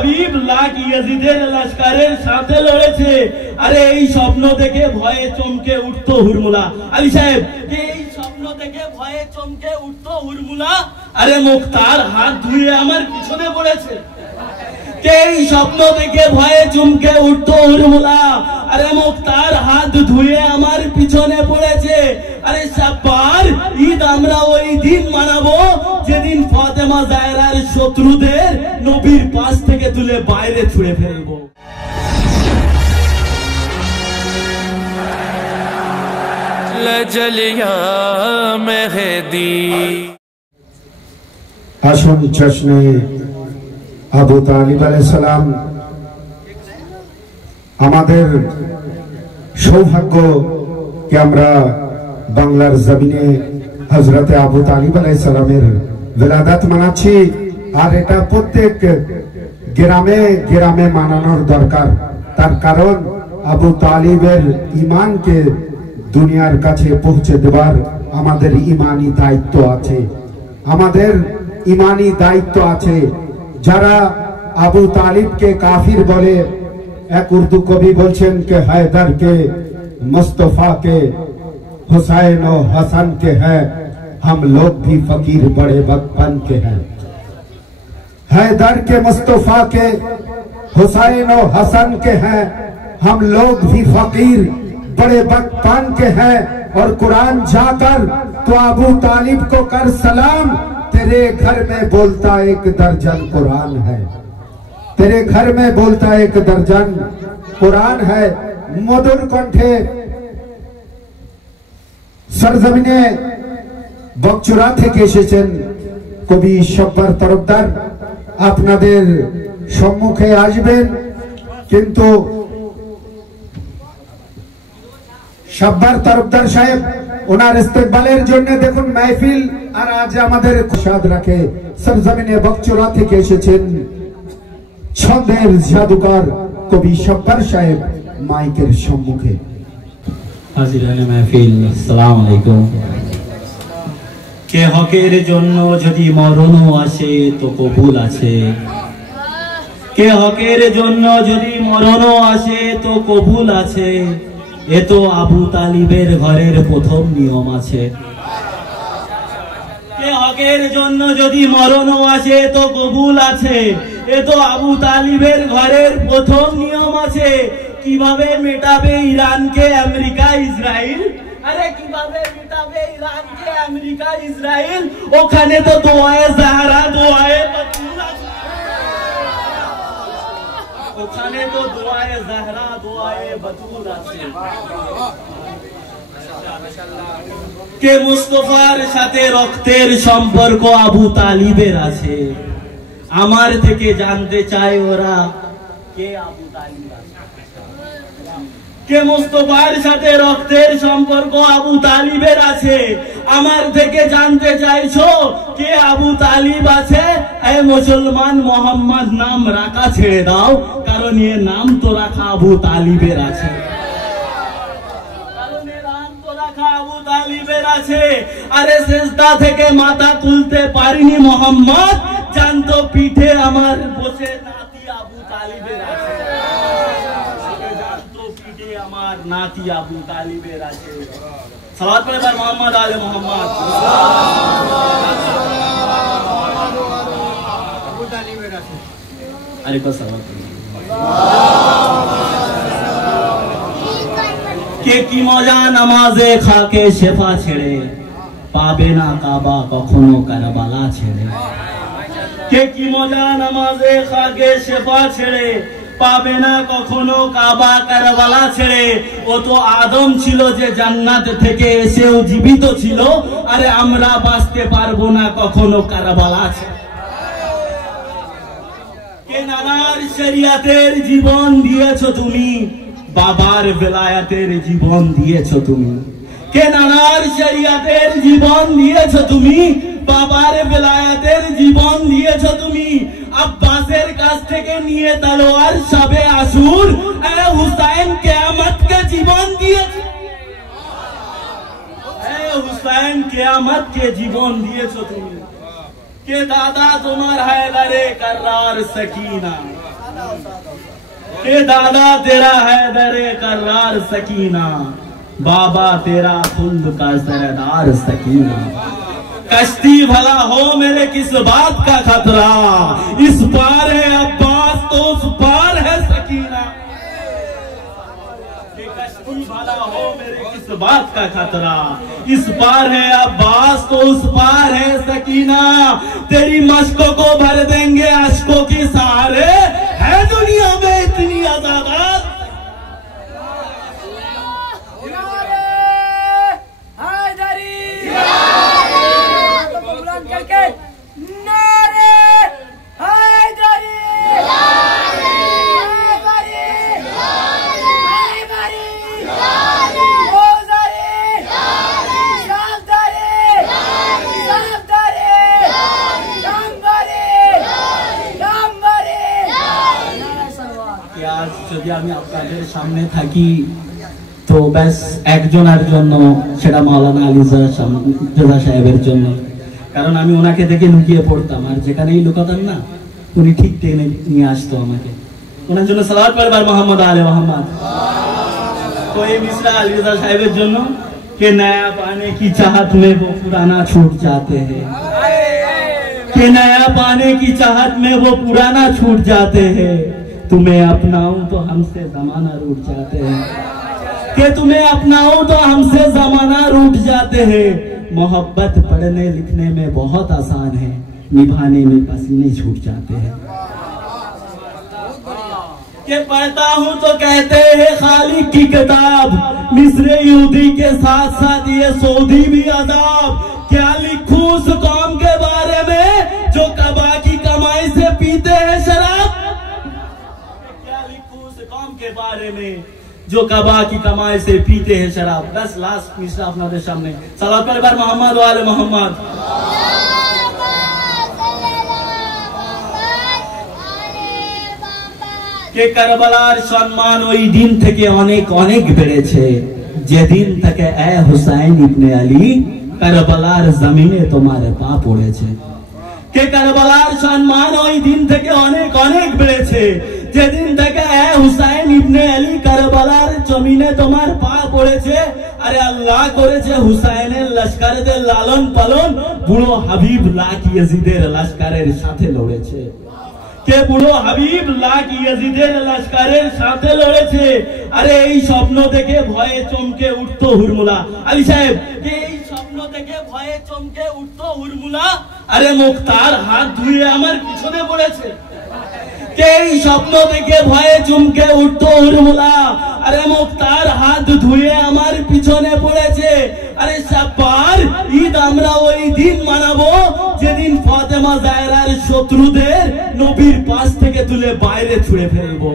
হাবিব লাখ ইয়াজিদের লস্করের সাথে লড়েছে। আরে এই স্বপ্ন দেখে ভয়ে চমকে উঠতো হুরমুলা। আলী সাহেব, এই স্বপ্ন দেখে ভয়ে চমকে উঠতো হুরমুলা। আরে মুক্তার হাত ধুয়ে আমার পিছনে পড়েছে। এই স্বপ্ন দেখে ভয়ে চমকে উঠতো হুরমুলা। আরে মুক্তার হাত ধুয়ে আমার পিছনে পড়েছে। আরে সাব্বার, ঈদ আমরা ওই দিন মানাবো যেদিন ফাতেমা জাহরার শত্রুদের নবীর পাশ থেকে তুলে বাইরে ছুঁড়ে ফেলবো। লজলিয়া মেহেদি। আসুন জশ্নে আবু তালিব আলাইহিস সালাম। আমাদের সৌভাগ্য যে আমরা বাংলার জমিনে হযরতে আবু তালিব আলাইহিস সালামের বিলাদাত মানাচ্ছি। আর এটা প্রত্যেক গ্রামে গ্রামে মানানোর দরকার। তার কারণ আবু তালিবের ঈমানকে দুনিয়ার কাছে পৌঁছে দেবার আমাদের ঈমানি দায়িত্ব আছে। আমাদের ঈমানি দায়িত্ব আছে। যারা আবু तालिब के काफिर बोले, एक उर्दू कवि बोलছেন के हैदर के मुस्तफा के हुसैन और हसन के हैं, हम लोग भी फकीर बड़े बचपन के हैं। हैदर के मुस्तफा के हुसैन और हसन के हैं, हम लोग भी फकीर बड़े बचपन के हैं। और कुरान जाकर तो अबू तालिब को कर सलाम, तेरे घर में बोलता एक दर्जन कुरान है, तेरे घर में बोलता एक दर्जन कुरान है। मधुर कंठे सरजमीने बकचुरा থেকে এসেছেন কবি শব্বার তরফদার, আপনাদের সম্মুখে আসবেন। কিন্তু শব্বার তরফদার সাহেব ওনার ইস্তেকবালের জন্য দেখুন মাহফিল আর আজ আমাদের খুশাদ রাখে। সরজমিনে বকচুরা থেকে এসেছেন ছন্দের জাদুকর কবি শব্বার সাহেব মাইকের সম্মুখে। হাজিরানে মাহফিল, আসসালামু আলাইকুম। কে হকের জন্য যদি মরণও আসে তো কবুল আছে, কে হকের জন্য যদি মরণও আসে তো কবুল আছে। এ তো আবু তালিবের ঘরের প্রথম নিয়ম আছে। কে হকের জন্য যদি মরণও আসে তো কবুল আছে, এ তো আবু তালিবের ঘরের প্রথম নিয়ম আছে। কিভাবে মেটাবে ইরানকে আমেরিকা ইসরায়েল? আরে কিভাবে মেটাবে ইরানকে আমেরিকা ইসরায়েল? ওখানে তো দোয়ায়ে জাহরা দোয়ায়ে বাতুল আছে, ওখানে তো দোয়ায়ে জাহরা দোয়ায়ে বাতুল আছে। কে মুস্তাফার সাথে রক্তের সম্পর্ক আবু তালিবের আছে। আমার থেকে জানতে চায় ওরা কে আবু তালিব আছে। কে মুস্তাফার সাথে রক্তের সম্পর্ক আবু তালিবের আছে। আমার থেকে জানতে চাইছো কে আবু তালিব আছে। এ মুসলমান, মোহাম্মদ নাম রাখা ছেড়ে দাও, কারণ এ নাম তো রাখা আবু তালিবের আছে, কারণ এ নাম তো রাখা আবু তালিবের আছে। আরে সিজদা থেকে মাথা তুলতে পারিনি মোহাম্মদ, জানতো পিঠে আমার বসে নাতি আবু তালিবের আছে, জানতো পিঠে আমার নাতি আবু তালিবের আছে। সালাত পড়ে বার মোহাম্মদ আলে মোহাম্মদ। আবু তালিবের আছে। আরেকবার সালাত পড়ে। কে কি মজা নামাজে খাকে শেফা ছেড়ে, পাবে না কাবা কখনো কারবালা ছেড়ে। কে কি মজা নামাজে খাকে শেফা ছেড়ে, পাবে না কখনো কাবা কারবালা ছেড়ে। ও তো আদম ছিল যে জান্নাত থেকে এসেও জীবিত ছিল। আরে আমরা বাঁচতে পারবো না কখনো কারবালা ছেড়ে। কে নানার শরিয়াতের জীবন দিয়েছো তুমি, বাবার বেলায়াতের জীবন দিয়েছো তুমি। কে নানার শরিয়াতের জীবন দিয়েছো তুমি, বাবার বেলায়াতের জীবন দিয়েছো তুমি। আব্বাসের কাছ থেকে নিয়ে তলোয়ার সবে আসুর, হুসাইন কিয়ামতকে জীবন দিয়েছে। হুসাইন কিয়ামতকে জীবন দিয়েছো তুমি। के दादा तुम्हार हैदरे कर्रार सकीना, के दादा तेरा हैदरे कर्रार सकीना, बाबा तेरा खुल्द का सरदार सकीना। कश्ती भला हो मेरे किस बात का खतरा, इस पार है अब्बास तो उस पार है सकीना। कश्ती भला हो मेरे किस बात का खतरा, इस पार है अब्बास तो उस पार है सकीना। तेरी मशकों को भर देंगे अश्कों के सहारे, है दुनिया में इतनी आजादात। যদি আমি আপনাদের সামনে থাকি তো ব্যাস একজনের জন্য, সেটা মাওলানা আলী রেজা সাহেবের জন্য। কারণ আমি ওনাকে দেখে লুকিয়ে পড়তাম, আর যেখানেই লুকাতাম না উনি ঠিক টেনে নিয়ে আসতো আমাকে। ওনার জন্য সালাওয়াত পড়বার মোহাম্মদ আলে মোহাম্মদ। তো এই মিসরা আলী রেজা সাহেবের জন্য। कि नया पाने की चाहत में वो पुराना छूट जाते हैं, कि नया पाने की चाहत में वो पुराना छूट जाते हैं। तुम्हें अपनाऊं तो हमसे जमाना रूठ जाते हैं, कि तुम्हें अपनाऊं तो हमसे जमाना रूठ जाते हैं। मोहब्बत पढ़ने लिखने में बहुत आसान है, निभाने में पसीने छूट जाते हैं। कि पढ़ता हूं तो कहते हैं खालिक की किताब, मिस्र यहूदी के साथ साथ ये सऊदी भी अजाब। क्या लिखूं उस कौम के बारे में जो कबा की कमाई से पीते हैं शराब, क्या लिखूं उस कौम के बारे में जो कबा की कमाई से पीते हैं शराब। बस लास्ट मिसरा আপনাদের সামনে। সালাত পড়বার মোহাম্মদ ওয়া আলে মোহাম্মদ। কে কারবালার সম্মান ওই দিন থেকে অনেক অনেক বেড়েছে, যেদিন থেকে এ হুসাইন ইবনে আলী কারবালার জমিনে তোমার পা পড়েছে। কে কারবালার সম্মান ওই দিন থেকে অনেক অনেক বেড়েছে, যেদিন থেকে এ হুসাইন ইবনে আলী কারবালার জমিনে তোমার পা পড়েছে। আরে আল্লাহ করেছে হুসাইনের লস্করদের লালন পালন, বুড়ো হাবিব লাখ ইয়াজিদের লস্করের সাথে লড়েছে। কে বুড়ো হাবিব লাখ ইয়াজিদের লস্করের সাথে লড়েছে। আরে এই স্বপ্ন দেখে ভয়ে চমকে উঠতো হুরমুলা। আলী সাহেব, কে এই স্বপ্ন দেখে ভয়ে চমকে উঠতো হুরমুলা। আরে মুক্তার হাত ধুয়ে আমার পিছনে পড়েছে। কে এই স্বপ্ন দেখে ভয়ে চমকে উঠতো হুরমুলা। আরে মুক্তার হাত ধুয়ে আমার পিছনে পড়েছে। আরে সাব্বার, ঈদ আমরা ওই দিন মানাবো যেদিন ফাতেমা জাহরার শত্রুদের নবীর পাশ থেকে তুলে বাইরে ছুঁড়ে ফেলবো।